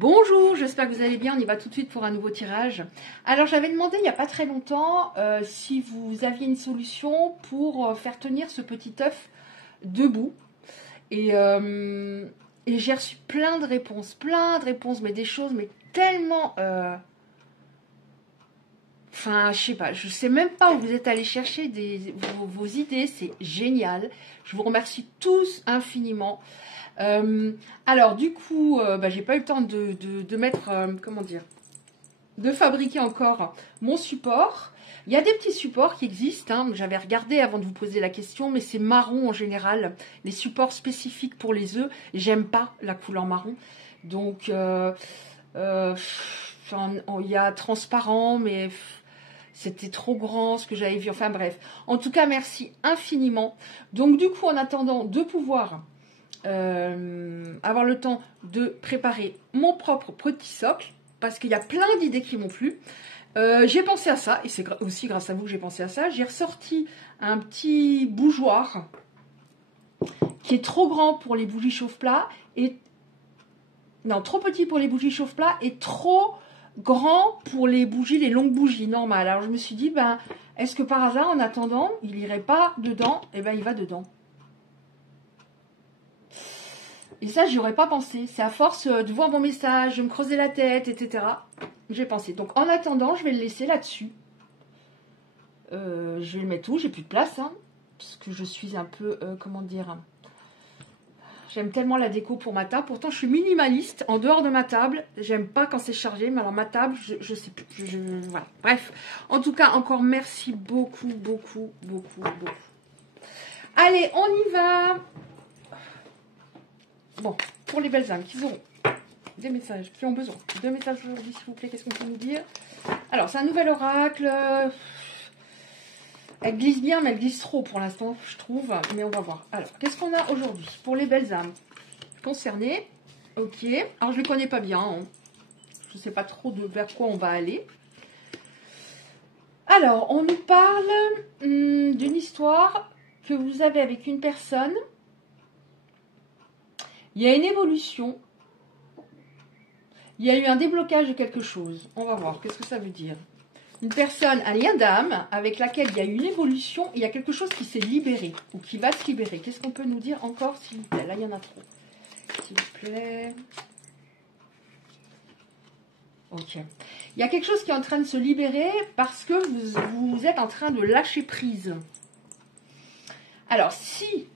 Bonjour, j'espère que vous allez bien. On y va tout de suite pour un nouveau tirage. Alors, j'avais demandé il n'y a pas très longtemps si vous aviez une solution pour faire tenir ce petit œuf debout. Et j'ai reçu plein de réponses, mais des choses, mais tellement... Enfin, je sais pas, je sais même pas où vous êtes allés chercher vos idées, c'est génial. Je vous remercie tous infiniment. Alors du coup, j'ai pas eu le temps de mettre, comment dire, de fabriquer encore mon support. Il y a des petits supports qui existent, hein, j'avais regardé avant de vous poser la question, mais c'est marron en général, les supports spécifiques pour les œufs. J'aime pas la couleur marron, donc il y a transparent, mais c'était trop grand ce que j'avais vu. Enfin bref, en tout cas merci infiniment. Donc du coup, en attendant de pouvoir avoir le temps de préparer mon propre petit socle, parce qu'il y a plein d'idées qui m'ont plu. J'ai pensé à ça, et c'est aussi grâce à vous que j'ai pensé à ça. J'ai ressorti un petit bougeoir qui est trop grand pour les bougies chauffe-plat, et non, trop petit pour les bougies chauffe-plat et trop grand pour les bougies, les longues bougies normales. Alors je me suis dit, est-ce que par hasard, en attendant, il irait pas dedans? Et il va dedans. Et ça, j'y aurais pas pensé. C'est à force de voir mon message, de me creuser la tête, etc. J'ai pensé. Donc, en attendant, je vais le laisser là-dessus. Je vais le mettre où? J'ai plus de place, hein, parce que je suis un peu, comment dire... J'aime tellement la déco pour ma table. Pourtant, je suis minimaliste. En dehors de ma table, j'aime pas quand c'est chargé. Mais alors, ma table, je sais plus. Voilà. Bref. En tout cas, encore merci beaucoup. Allez, on y va. Bon, pour les belles âmes qui auront des messages, qui ont besoin de messages aujourd'hui, s'il vous plaît, qu'est-ce qu'on peut nous dire? Alors, c'est un nouvel oracle. Elle glisse bien, mais elle glisse trop pour l'instant, je trouve. Mais on va voir. Alors, qu'est-ce qu'on a aujourd'hui pour les belles âmes concernées? Ok. Alors, je ne les connais pas bien. Hein. Je ne sais pas trop vers quoi on va aller. Alors, on nous parle d'une histoire que vous avez avec une personne. Il y a une évolution. Il y a eu un déblocage de quelque chose. On va voir. Qu'est-ce que ça veut dire? Une personne, un lien d'âme, avec laquelle il y a eu une évolution. Il y a quelque chose qui s'est libéré. Ou qui va se libérer. Qu'est-ce qu'on peut nous dire encore, s'il vous plaît? Là, il y en a trop. S'il vous plaît. Ok. Il y a quelque chose qui est en train de se libérer parce que vous êtes en train de lâcher prise. Alors, si...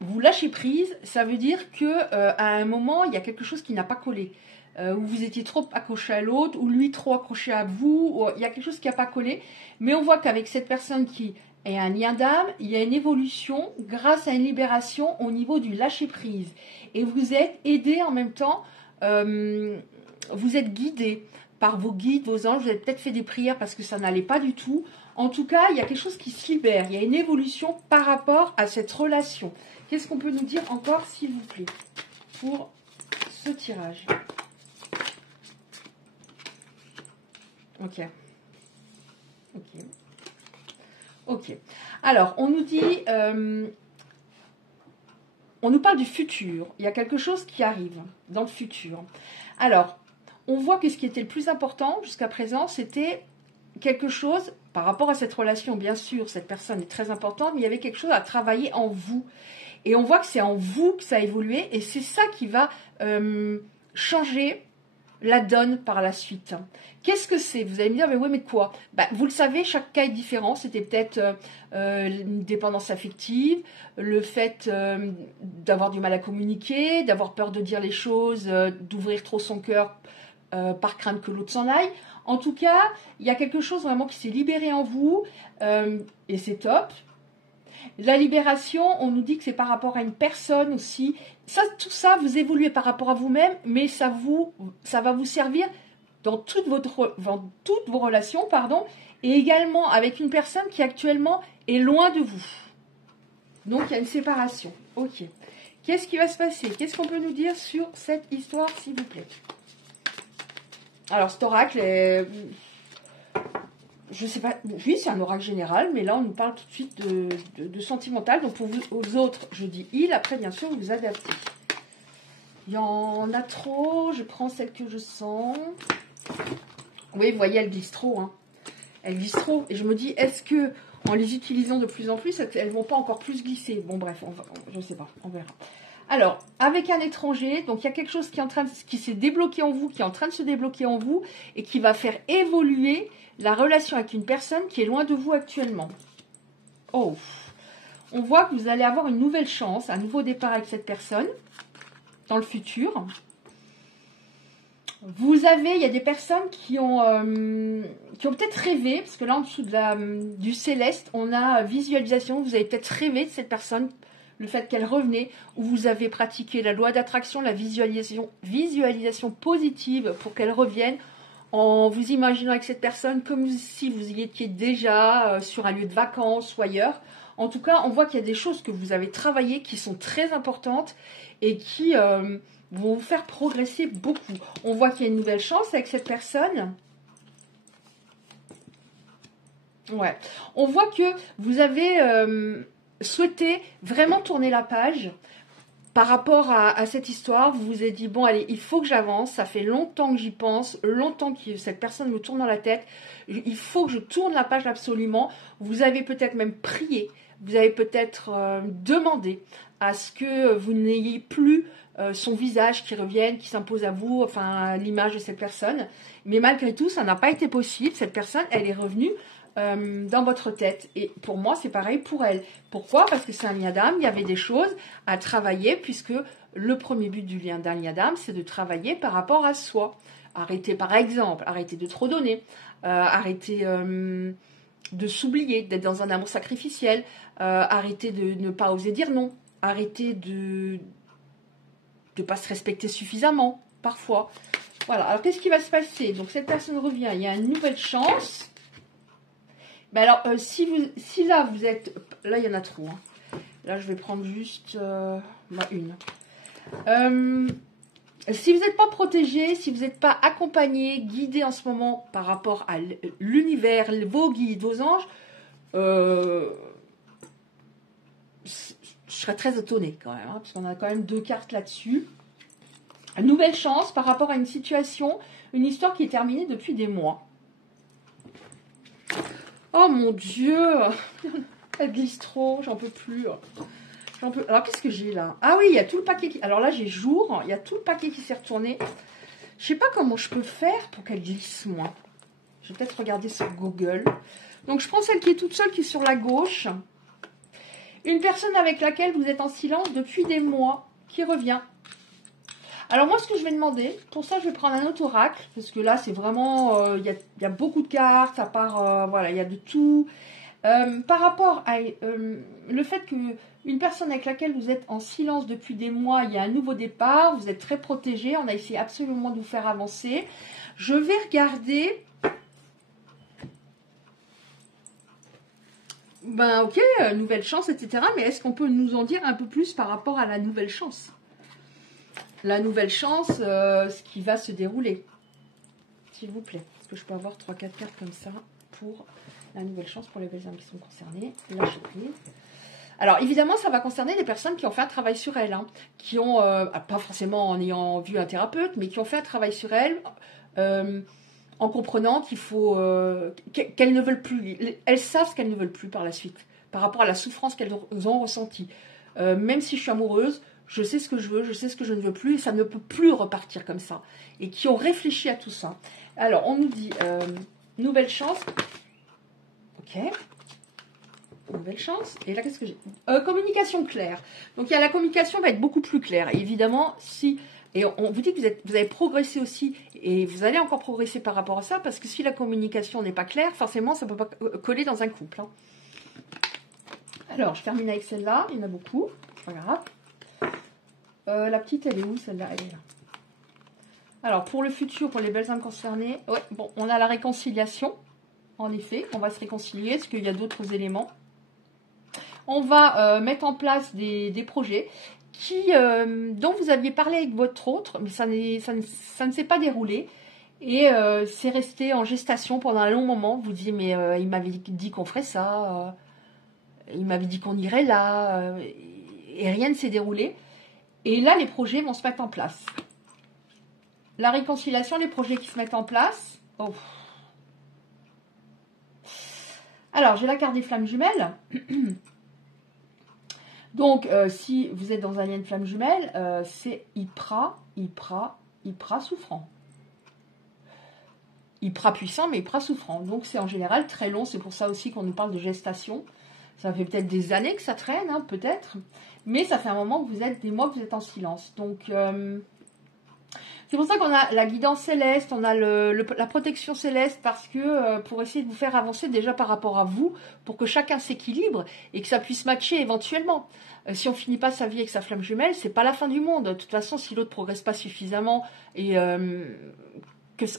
vous lâchez prise, ça veut dire que à un moment, il y a quelque chose qui n'a pas collé. Ou vous étiez trop accroché à l'autre, ou lui trop accroché à vous, ou il y a quelque chose qui n'a pas collé. Mais on voit qu'avec cette personne qui est un lien d'âme, il y a une évolution grâce à une libération au niveau du lâcher prise. Et vous êtes aidé en même temps, vous êtes guidé par vos guides, vos anges, vous avez peut-être fait des prières parce que ça n'allait pas du tout. En tout cas, il y a quelque chose qui se libère, il y a une évolution par rapport à cette relation. Qu'est-ce qu'on peut nous dire encore, s'il vous plaît, pour ce tirage? Ok. Alors, on nous dit... on nous parle du futur. Il y a quelque chose qui arrive dans le futur. Alors, on voit que ce qui était le plus important jusqu'à présent, c'était quelque chose, par rapport à cette relation, bien sûr, cette personne est très importante, mais il y avait quelque chose à travailler en vous. Et on voit que c'est en vous que ça a évolué, et c'est ça qui va changer la donne par la suite. Qu'est-ce que c'est? Vous allez me dire, mais oui, mais quoi? Vous le savez, chaque cas est différent. C'était peut-être une dépendance affective, le fait d'avoir du mal à communiquer, d'avoir peur de dire les choses, d'ouvrir trop son cœur par crainte que l'autre s'en aille. En tout cas, il y a quelque chose vraiment qui s'est libéré en vous, et c'est top. La libération, on nous dit que c'est par rapport à une personne aussi. Tout ça, vous évoluez par rapport à vous-même, mais ça va vous servir dans toutes vos relations, et également avec une personne qui actuellement est loin de vous. Donc, il y a une séparation. Ok. Qu'est-ce qui va se passer? Qu'est-ce qu'on peut nous dire sur cette histoire, s'il vous plaît? Alors, cet oracle est... je sais pas, oui, c'est un oracle général, mais là, on nous parle tout de suite de sentimental. Donc, pour vous autres, je dis il. Après, bien sûr, vous vous adaptez. Il y en a trop. Je prends celle que je sens. Oui, vous voyez, elle glisse trop. Hein. Elle glisse trop. Et je me dis, est-ce que en les utilisant de plus en plus, elles vont pas encore plus glisser? Bon, bref, je ne sais pas. On verra. Alors, avec un étranger, donc il y a quelque chose qui s'est débloqué en vous, qui est en train de se débloquer en vous, et qui va faire évoluer la relation avec une personne qui est loin de vous actuellement. Oh, on voit que vous allez avoir une nouvelle chance, un nouveau départ avec cette personne, dans le futur. Il y a des personnes qui ont peut-être rêvé, parce que là, en dessous du céleste, on a visualisation, vous avez peut-être rêvé de cette personne, le fait qu'elle revenait, où vous avez pratiqué la loi d'attraction, la visualisation positive pour qu'elle revienne, en vous imaginant avec cette personne comme si vous y étiez déjà sur un lieu de vacances ou ailleurs. En tout cas, on voit qu'il y a des choses que vous avez travaillées qui sont très importantes et qui vont vous faire progresser beaucoup. On voit qu'il y a une nouvelle chance avec cette personne. Ouais. On voit que vous avez souhaité vraiment tourner la page par rapport à cette histoire. Vous vous êtes dit, bon, allez, il faut que j'avance. Ça fait longtemps que j'y pense, longtemps que cette personne me tourne dans la tête. Il faut que je tourne la page absolument. Vous avez peut-être même prié. Vous avez peut-être demandé à ce que vous n'ayez plus son visage qui revienne, qui s'impose à vous, enfin l'image de cette personne. Mais malgré tout, ça n'a pas été possible. Cette personne, elle est revenue dans votre tête. Et pour moi, c'est pareil pour elle. Pourquoi? Parce que c'est un lien d'âme. Il y avait des choses à travailler, puisque le premier but du lien d'un lien d'âme, c'est de travailler par rapport à soi. Arrêtez, par exemple, arrêtez de trop donner. Arrêtez de s'oublier, d'être dans un amour sacrificiel. Arrêtez de ne pas oser dire non. Arrêtez de ne pas se respecter suffisamment, parfois. Voilà. Alors, qu'est-ce qui va se passer? Donc, cette personne revient. Il y a une nouvelle chance. Mais alors, si là, vous êtes... Là, il y en a trop. Hein. Là, je vais prendre juste une. Si vous n'êtes pas protégé, si vous n'êtes pas accompagné, guidé en ce moment par rapport à l'univers, vos guides, vos anges, je serais très étonnée quand même, hein, parce qu'on a quand même 2 cartes là-dessus. Une nouvelle chance par rapport à une situation, une histoire qui est terminée depuis des mois. Oh mon Dieu, elle glisse trop, j'en peux plus. Alors qu'est-ce que j'ai là? Ah oui, il y a tout le paquet. Alors là, j'ai jour, il y a tout le paquet qui s'est retourné. Je sais pas comment je peux faire pour qu'elle glisse moins. Je vais peut-être regarder sur Google. Donc je prends celle qui est toute seule, qui est sur la gauche. Une personne avec laquelle vous êtes en silence depuis des mois, qui revient. Alors moi, ce que je vais demander, pour ça, je vais prendre un autre oracle, parce que là, c'est vraiment, il y a beaucoup de cartes, à part, voilà, il y a de tout. Par rapport à le fait qu'une personne avec laquelle vous êtes en silence depuis des mois, il y a un nouveau départ, vous êtes très protégé, on a essayé absolument de vous faire avancer. Je vais regarder... Ben ok, nouvelle chance, etc. Mais est-ce qu'on peut nous en dire un peu plus par rapport à la nouvelle chance? La nouvelle chance, ce qui va se dérouler. S'il vous plaît. Est-ce que je peux avoir 3-4 cartes comme ça pour la nouvelle chance pour les belles âmes qui sont concernées? Lâchez prise. Alors évidemment, ça va concerner des personnes qui ont fait un travail sur elles. Hein, qui ont, pas forcément en ayant vu un thérapeute, mais qui ont fait un travail sur elles en comprenant qu'il faut qu'elles ne veulent plus. Elles savent ce qu'elles ne veulent plus par la suite, par rapport à la souffrance qu'elles ont ressentie. Même si je suis amoureuse, je sais ce que je veux, je sais ce que je ne veux plus, et ça ne peut plus repartir comme ça. Et qui ont réfléchi à tout ça. Alors, on nous dit, nouvelle chance. Ok. Nouvelle chance. Et là, qu'est-ce que j'ai? Communication claire. Donc, il y a la communication va être beaucoup plus claire. Et évidemment, si... Et on vous dit que vous avez progressé aussi, et vous allez encore progresser par rapport à ça, parce que si la communication n'est pas claire, forcément, ça ne peut pas coller dans un couple. Hein. Alors, je termine avec celle-là. Il y en a beaucoup. C'est pas grave. La petite, elle est où celle-là? Elle est là. Alors, pour le futur, pour les belles âmes concernées, ouais, bon, on a la réconciliation. En effet, on va se réconcilier. Est-ce qu'il y a d'autres éléments? On va mettre en place des projets dont vous aviez parlé avec votre autre, mais ça ne s'est pas déroulé. Et c'est resté en gestation pendant un long moment. Vous dites, mais il m'avait dit qu'on ferait ça. Il m'avait dit qu'on irait là. Et rien ne s'est déroulé. Et là, les projets vont se mettre en place. La réconciliation, les projets qui se mettent en place. Oh. Alors, j'ai la carte des flammes jumelles. Donc, si vous êtes dans un lien de flammes jumelles, c'est Ypra souffrant. Ypra puissant, mais Ypra souffrant. Donc, c'est en général très long. C'est pour ça aussi qu'on nous parle de gestation. Ça fait peut-être des années que ça traîne, hein, peut-être. Mais ça fait un moment que vous êtes, des mois que vous êtes en silence. Donc, c'est pour ça qu'on a la guidance céleste, on a la protection céleste, parce que pour essayer de vous faire avancer déjà par rapport à vous, pour que chacun s'équilibre et que ça puisse matcher éventuellement. Si on finit pas sa vie avec sa flamme jumelle, c'est pas la fin du monde. De toute façon, si l'autre progresse pas suffisamment et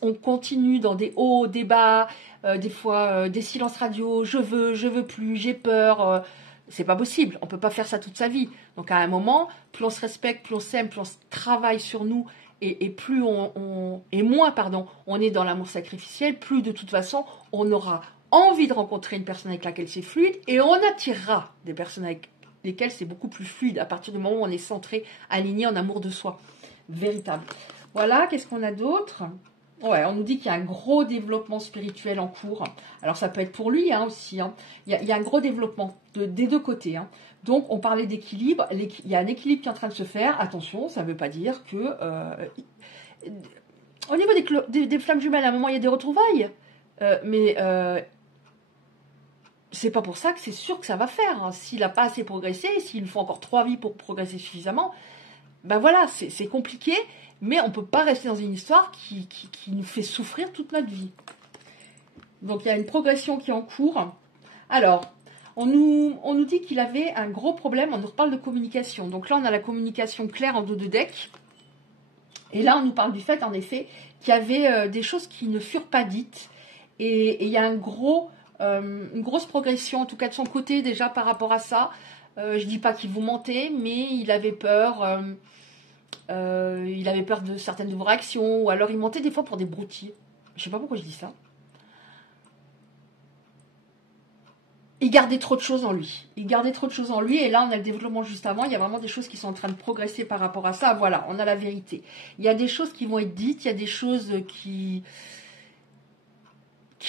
qu'on continue dans des hauts, des bas, des fois des silences radio, je veux plus, j'ai peur. C'est pas possible, on peut pas faire ça toute sa vie. Donc à un moment, plus on se respecte, plus on s'aime, plus on travaille sur nous, et plus moins on est dans l'amour sacrificiel, plus de toute façon on aura envie de rencontrer une personne avec laquelle c'est fluide, et on attirera des personnes avec lesquelles c'est beaucoup plus fluide à partir du moment où on est centré, aligné en amour de soi véritable. Voilà, qu'est-ce qu'on a d'autre? Ouais, on nous dit qu'il y a un gros développement spirituel en cours. Alors ça peut être pour lui aussi. Hein. Il y a un gros développement des deux côtés. Hein. Donc on parlait d'équilibre. Il y a un équilibre qui est en train de se faire. Attention, ça ne veut pas dire que... au niveau des flammes jumelles, à un moment, il y a des retrouvailles. Mais c'est pas pour ça que c'est sûr que ça va faire. Hein. S'il n'a pas assez progressé, s'il nous faut encore 3 vies pour progresser suffisamment, ben voilà, c'est compliqué. Mais on ne peut pas rester dans une histoire qui nous fait souffrir toute notre vie. Donc il y a une progression qui est en cours. Alors, on nous dit qu'il avait un gros problème, on nous reparle de communication. Donc là, on a la communication claire en dos de deck. Et là, on nous parle du fait, en effet, qu'il y avait des choses qui ne furent pas dites. Et il y a une grosse progression, en tout cas de son côté, déjà par rapport à ça. Je ne dis pas qu'il vous mentait, mais il avait peur... il avait peur de certaines de vos réactions, ou alors il mentait des fois pour des broutilles. Je sais pas pourquoi je dis ça. Il gardait trop de choses en lui. Et là on a le développement juste avant. Il y a vraiment des choses qui sont en train de progresser par rapport à ça. Voilà, on a la vérité. Il y a des choses qui vont être dites, il y a des choses qui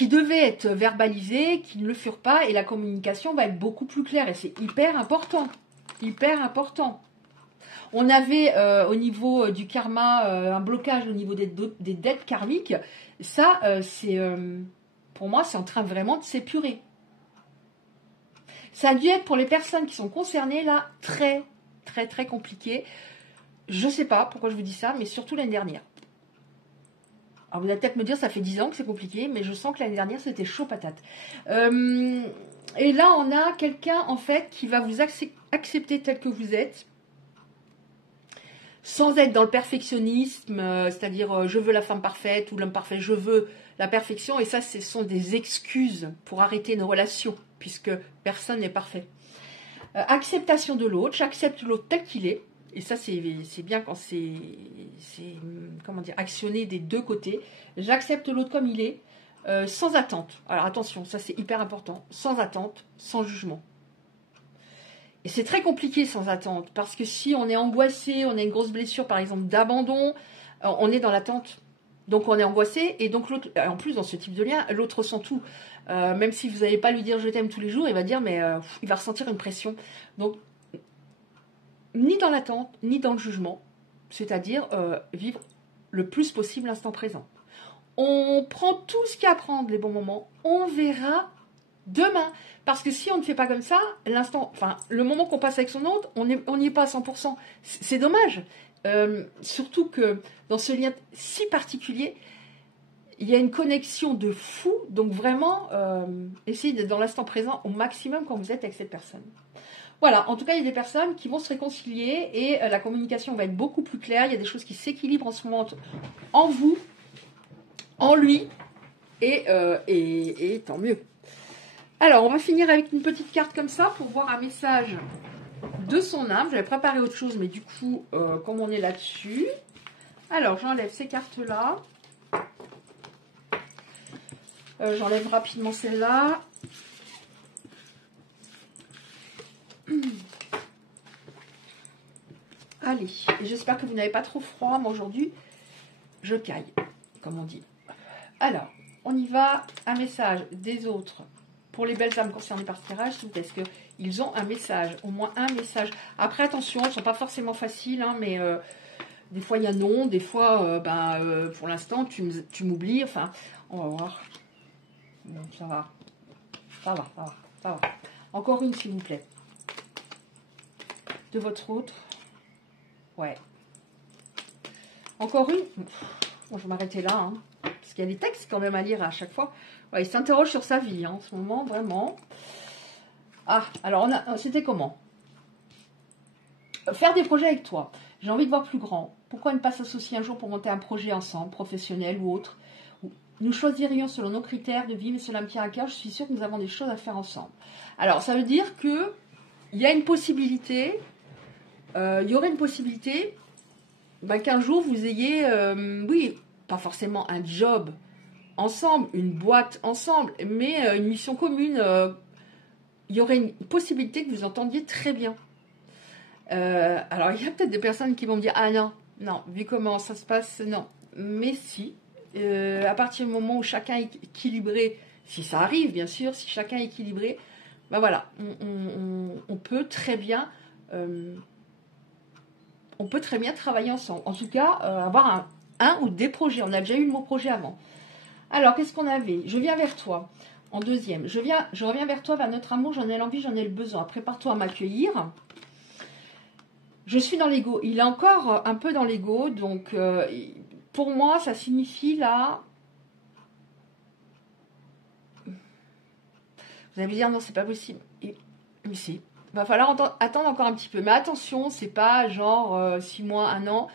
devaient être verbalisées, qui ne le furent pas, et la communication va être beaucoup plus claire. Et c'est hyper important. Hyper important. On avait au niveau du karma un blocage au niveau des dettes karmiques. Ça, pour moi, c'est en train vraiment de s'épurer. Ça a dû être pour les personnes qui sont concernées là très, très, très compliqué. Je ne sais pas pourquoi je vous dis ça, mais surtout l'année dernière. Alors vous allez peut-être me dire, ça fait 10 ans que c'est compliqué, mais je sens que l'année dernière, c'était chaud patate. Et là, on a quelqu'un, en fait, qui va vous accepter tel que vous êtes, sans être dans le perfectionnisme, c'est-à-dire je veux la femme parfaite ou l'homme parfait, je veux la perfection. Et ça, ce sont des excuses pour arrêter une relation, puisque personne n'est parfait. Acceptation de l'autre, j'accepte l'autre tel qu'il est. Et ça, c'est bien quand c'est comment dire, actionné des deux côtés. J'accepte l'autre comme il est, sans attente. Alors attention, ça c'est hyper important. Sans attente, sans jugement. Et c'est très compliqué sans attente, parce que si on est angoissé, on a une grosse blessure, par exemple, d'abandon, on est dans l'attente. Donc on est angoissé, et donc l'autre, en plus dans ce type de lien, l'autre ressent tout. Même si vous n'allez pas lui dire je t'aime tous les jours, il va dire, mais il va ressentir une pression. Donc, ni dans l'attente, ni dans le jugement, c'est-à-dire vivre le plus possible l'instant présent. On prend tout ce qu'il y a à prendre, les bons moments, on verra demain. Parce que si on ne fait pas comme ça, le moment qu'on passe avec son autre, on n'y est pas à 100%. C'est dommage. Surtout que dans ce lien si particulier, il y a une connexion de fou. Donc vraiment, essayez d'être dans l'instant présent au maximum quand vous êtes avec cette personne. Voilà, en tout cas, il y a des personnes qui vont se réconcilier et la communication va être beaucoup plus claire. Il y a des choses qui s'équilibrent en ce moment en vous, en lui, et tant mieux. Alors, on va finir avec une petite carte comme ça pour voir un message de son âme. J'avais préparé autre chose, mais du coup, comme on est là-dessus... Alors, j'enlève ces cartes-là. J'enlève rapidement celle-là. Allez, et j'espère que vous n'avez pas trop froid. Moi, aujourd'hui, je caille, comme on dit. Alors, on y va. Un message des autres pour les belles âmes concernées par ce tirage, s'il vous plaît. Est-ce qu'ils ont un message, au moins un message. Après, attention, elles ne sont pas forcément faciles, hein, mais des fois, il y a non. Des fois, pour l'instant, tu m'oublies. Enfin, on va voir. Bon, ça va. Ça va, ça va, ça va. Encore une, s'il vous plaît. De votre autre. Ouais. Encore une. Bon, je vais m'arrêter là, hein, parce qu'il y a des textes quand même à lire à chaque fois. Ouais, il s'interroge sur sa vie, hein, en ce moment, vraiment. Ah, alors, c'était comment? Faire des projets avec toi. J'ai envie de voir plus grand. Pourquoi ne pas s'associer un jour pour monter un projet ensemble, professionnel ou autre? Nous choisirions selon nos critères de vie, mais cela me tient à cœur. Je suis sûre que nous avons des choses à faire ensemble. Alors, ça veut dire que il y a une possibilité, il y aurait une possibilité qu'un jour vous ayez, oui, pas forcément un job ensemble, une boîte ensemble, mais une mission commune. Il y aurait une possibilité que vous entendiez très bien. Alors, il y a peut-être des personnes qui vont me dire, ah non, non, vu comment ça se passe, non. Mais si, à partir du moment où chacun est équilibré, si ça arrive, bien sûr, si chacun est équilibré, ben voilà, on peut très bien... on peut très bien travailler ensemble. En tout cas, avoir un ou des projets. On a déjà eu le mot projet avant. Alors, qu'est-ce qu'on avait? Je viens vers toi. En deuxième, je reviens vers toi, vers notre amour. J'en ai l'envie, j'en ai le besoin. Prépare-toi à m'accueillir. Je suis dans l'ego. Il est encore un peu dans l'ego. Donc, pour moi, ça signifie là... Vous allez me dire, non, c'est pas possible. Mais si. Il va falloir attendre encore un petit peu. Mais attention, c'est pas genre 6 mois, 1 an.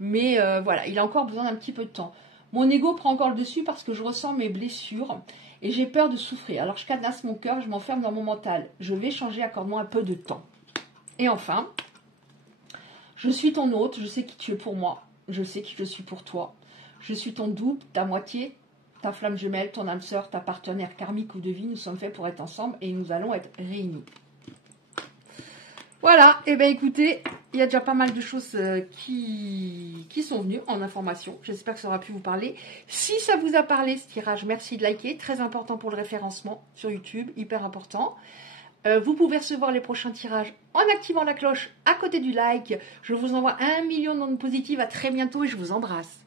Mais voilà, il a encore besoin d'un petit peu de temps. Mon ego prend encore le dessus parce que je ressens mes blessures et j'ai peur de souffrir. Alors je cadenasse mon cœur, je m'enferme dans mon mental. Je vais changer, accorde-moi un peu de temps. Et enfin, je suis ton hôte, je sais qui tu es pour moi. Je sais qui je suis pour toi. Je suis ton double, ta moitié, ta flamme jumelle, ton âme sœur, ta partenaire karmique ou de vie. Nous sommes faits pour être ensemble et nous allons être réunis. Voilà, et bien écoutez, il y a déjà pas mal de choses qui sont venues en information. J'espère que ça aura pu vous parler. Si ça vous a parlé, ce tirage, merci de liker. Très important pour le référencement sur YouTube, hyper important. Vous pouvez recevoir les prochains tirages en activant la cloche à côté du like. Je vous envoie 1 million d'ondes positives. À très bientôt et je vous embrasse.